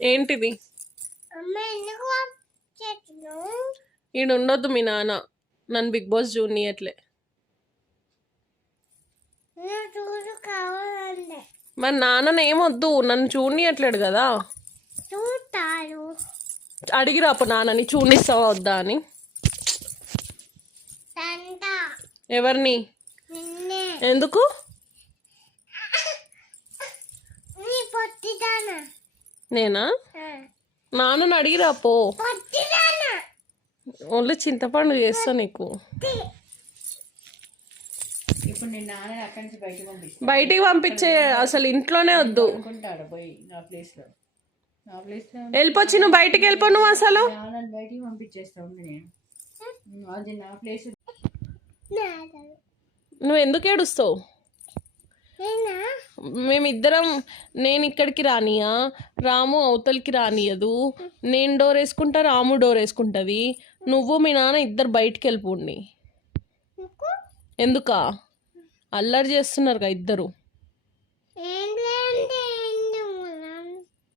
ఏంటిది? ఈడు ఉండొద్దు మీ నాన్న, నన్ను బిగ్ బాస్ జూనియర్లే. మరి నాన్న ఏమొద్దు, నన్ను చూడనియట్లేడు కదా. అడిగిరాపు నాన్నని చూడనిస్తావా వద్దా అని. ఎవరిని? ఎందుకు? నేనా? నాన్నని అడిగిరాపో. ఓన్లీ చింతపండు చేస్తా నీకు. బయటికి పంపించే, అసలు ఇంట్లోనే వద్దు. వెళ్ళిపోచ్చి నువ్వు బయటికి వెళ్ళిపో. నువ్వు అసలు బయటికి పంపించేస్తావు. నువ్వు ఎందుకు ఏడుస్తావు? మేమిద్దరం, నేను ఇక్కడికి రానియా, రాము అవతలికి రానియదు. నేను డోర్ వేసుకుంటా, రాము డోర్ వేసుకుంటుంది. నువ్వు మీ నాన్న ఇద్దరు బయటికి వెళ్ళిపోండి. ఎందుకా? అల్లరి చేస్తున్నారుగా ఇద్దరు.